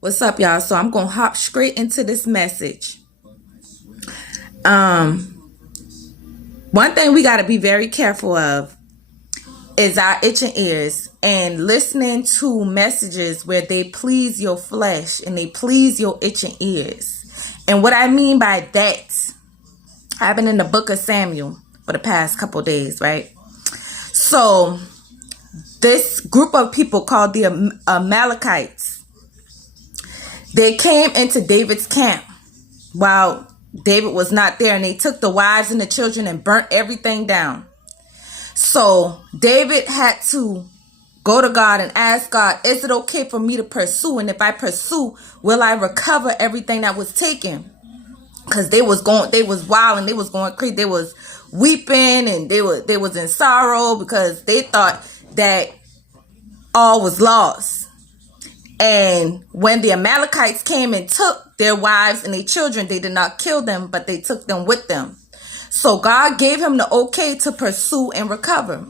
What's up, y'all? So I'm gonna hop straight into this message. One thing we gotta be very careful of is our itching ears and listening to messages where they please your flesh and they please your itching ears. And what I mean by that, I've been in the book of Samuel for the past couple days, right? So this group of people called the Amalekites, they came into David's camp while David was not there, and they took the wives and the children and burnt everything down. So David had to go to God and ask God, is it okay for me to pursue? And if I pursue, will I recover everything that was taken? Because they was wild and they was going crazy. They was weeping and they was in sorrow because they thought that all was lost. And when the Amalekites came and took their wives and their children, they did not kill them, but they took them with them. So God gave him the okay to pursue and recover.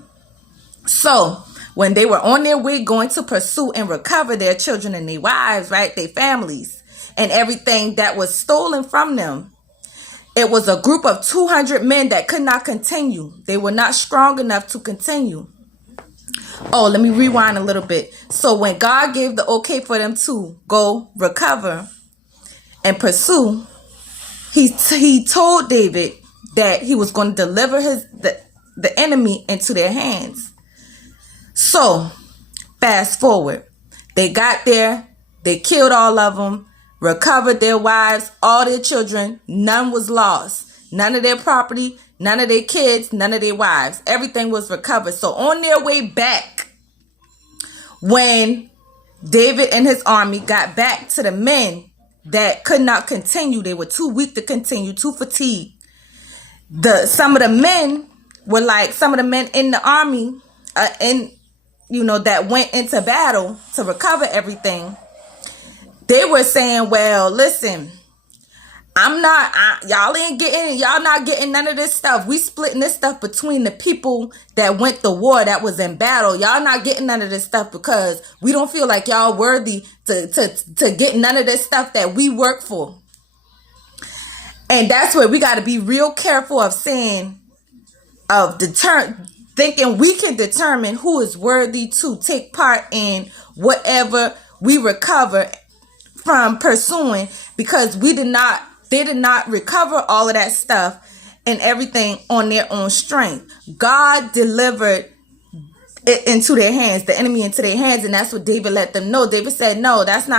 So when they were on their way going to pursue and recover their children and their wives, right, their families and everything that was stolen from them, it was a group of 200 men that could not continue. They were not strong enough to continue. Oh, let me rewind a little bit. So when God gave the okay for them to go recover and pursue, he told David that he was going to deliver the enemy into their hands. So fast forward, they got there, they killed all of them, recovered their wives, all their children, none was lost. None of their property, none of their kids, none of their wives. Everything was recovered. So on their way back, when David and his army got back to the men that could not continue, they were too weak to continue, too fatigued. Some of the men in the army, that went into battle to recover everything. They were saying, well, listen, y'all not getting none of this stuff. We splitting this stuff between the people that went to war, that was in battle. Y'all not getting none of this stuff because we don't feel like y'all worthy to get none of this stuff that we work for. And that's where we got to be real careful of thinking we can determine who is worthy to take part in whatever we recover from pursuing, because they did not recover all of that stuff and everything on their own strength. God delivered it into their hands, the enemy into their hands, and that's what David let them know. David said, no, that's not